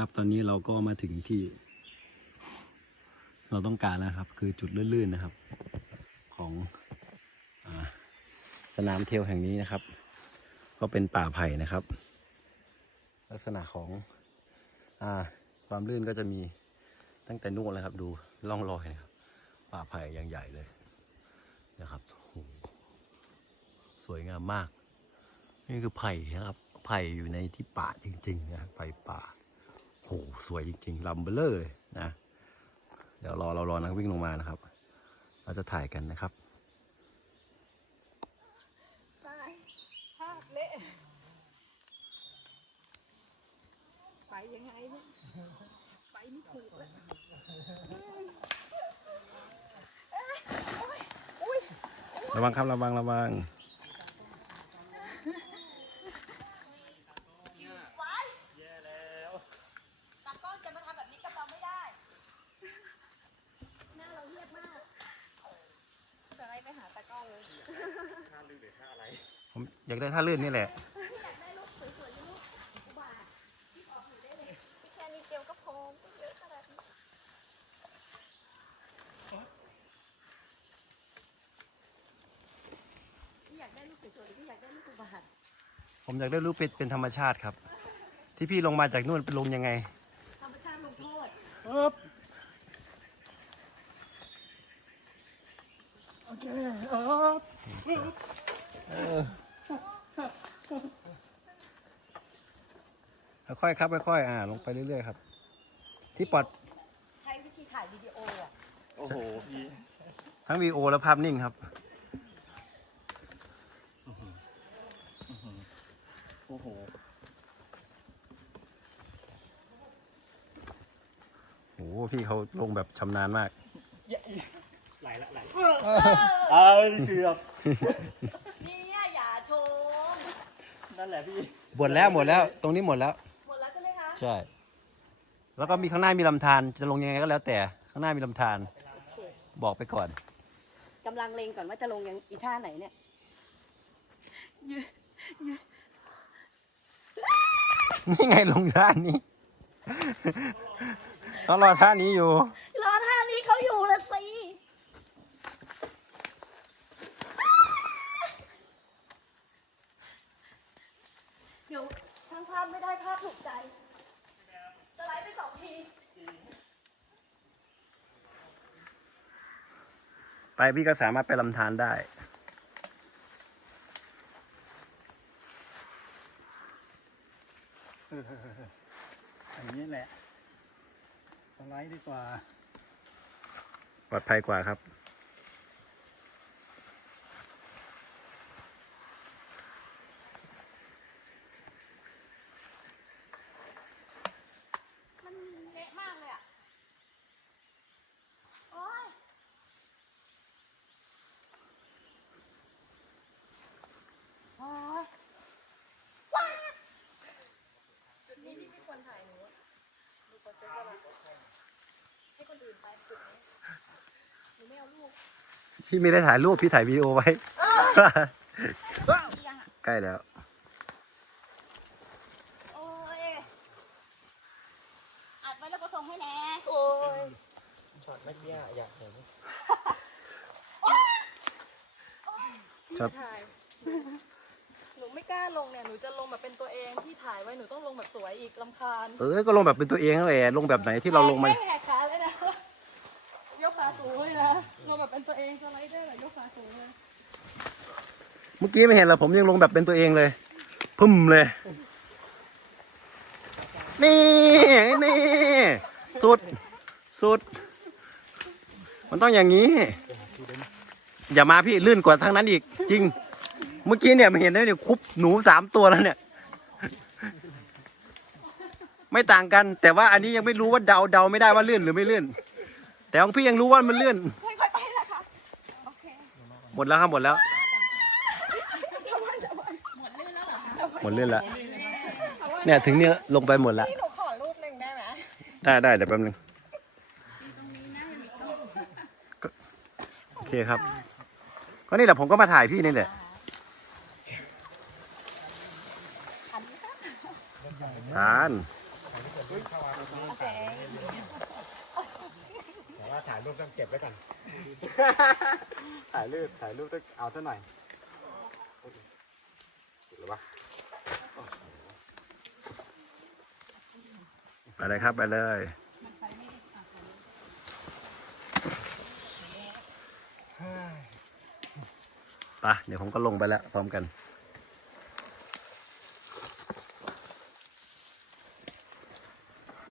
ครับตอนนี้เราก็มาถึงที่ เราต้องการแล้วครับ คือจุดลื่นๆนะครับ ของอสนามเทลแห่งนี้นะครับ ก็เป็นป่าไผ่นะครับ ลักษณะของอความลื่นก็จะมีตั้งแต่นู่นเลยครับ ดูร่องรอยนะครับ ป่าไผ่อย่างใหญ่เลยนะครับสวยงามมาก นี่คือไผ่นะครับไผ่อยู่ในที่ป่าจริงๆนะไผ่ป่า โหสวยจริงๆลำเบลอเลยนะเดี๋ยวรอเรารอนักวิ่งลงมานะครับ เราจะถ่ายกันนะครับตายภาพเละไปยังไงเนี่ยไปไม่ถูกแล้วอุ้ยระวังครับระวังระวัง พี่อยากได้รูปอุบาทผมอยากได้รูปเป็นเป็นธรรมชาติครับ ที่พี่ลงมาจากนู่นเป็นลงยังไง ธรรมชาติลงโทษ โอเคเออ ค่อยๆครับค่อยๆอ่า ลงไปเรื่อยๆครับ ที่ปลอดใช้วิธีถ่ายวิดีโออะโอ้โหพี่ทั้งวีโอและภาพนิ่งครับ โอ้โห โอ้โหพี่เขาลงแบบชำนาญมาก ไหลละไหลเอาเกือบเนี่ยอย่าชม นั่นแหละพี่ หมดแล้วหมดแล้ว ตรงนี้หมดแล้วหมดแล้ว ใช่ไหมคะใช่ แล้วก็มีข้างหน้ามีลำธารจะลงยังไงก็แล้วแต่ข้างหน้ามีลำธารบอกไปก่อนกำลังเลงก่อนว่าจะลงยังอีท่าไหนเนี่ยยืนนี่ไงลงท่านี้ต้องรอท่านี้อยู่ รอท่านี้เขาอยู่ละสิเดี๋ยวช่างภาพไม่ได้ภาพถูกใจสไลด์ไปสองที ไปพี่ก็สามารถไปลำธารได้ อย่างนี้แหละสไลด์ดีกว่า ปลอดภัยกว่าครับ มันเละมากเลยอะ โอ๊ย โอ๊ยว้าจุดนี้ที่ไม่ควรถ่ายหนูอะดูโปรเซสอะไร ให้คนอื่นไปจุดนี้หนูไม่เอาลูกพี่ไม่ได้ถ่ายรูปพี่ถ่ายวีดีโอไว้ ยังอะใกล้แล้ว โอ้ยอัดไว้แล้วก็ส่งให้แน่โอ้ยช็อตเมื่อกี้อยากเห็นครับถ่ายหนูไม่ กล้าลงเนี่ยหนูจะลงแบบเป็นตัวเองที่ถ่ายไว้หนูต้องลงแบบสวยอีกลำคาญเออ ก็ลงแบบเป็นตัวเองนั่นแหละลงแบบไหนที่เราลงมาแแหกขาเลยนะยกขาสูงเลยนะลงแบบเป็นตัวเองสไลด์ได้แบบยกขาสูงเลยเมื่อกี้ไม่เห็นเหรอผมยังลงแบบเป็นตัวเองเลยพึ่มเลย นี่นี่สุด สุด มันต้องอย่างนี้ อย่ามาพี่ลื่นกว่าทั้งนั้นอีก จริง เมื่อกี้เนี่ยมันเห็นได้เนี่ยคุบหนูสามตัวแล้วเนี่ย ไม่ต่างกัน แต่ว่าอันนี้ยังไม่รู้ว่าเดาเดาไม่ได้ว่าลื่นหรือไม่ลื่นแต่ของพี่ยังรู้ว่ามันลื่นค่อยๆไปละค่ะโอเคหมดแล้วครับหมดแล้ว หมดเรื่องแล้วเนี่ยถึงเนี่ยลงไปหมดแล้วพี่หนูขอรูปหนึ่งได้ไหมได้ได้เดี๋ยวแป๊บนึงก็โอเคครับก็นี่แหละผมก็มาถ่ายพี่นี่แหละ ทานโอเคแต่ว่าถ่ายรูปต้องเก็บไว้ก่อน ถ่ายรูปถ่ายรูปต้องเอาซะหน่อยหรือวะไปเลยครับไปเลยไปเดี๋ยวผมก็ลงไปแล้วพร้อมกันเ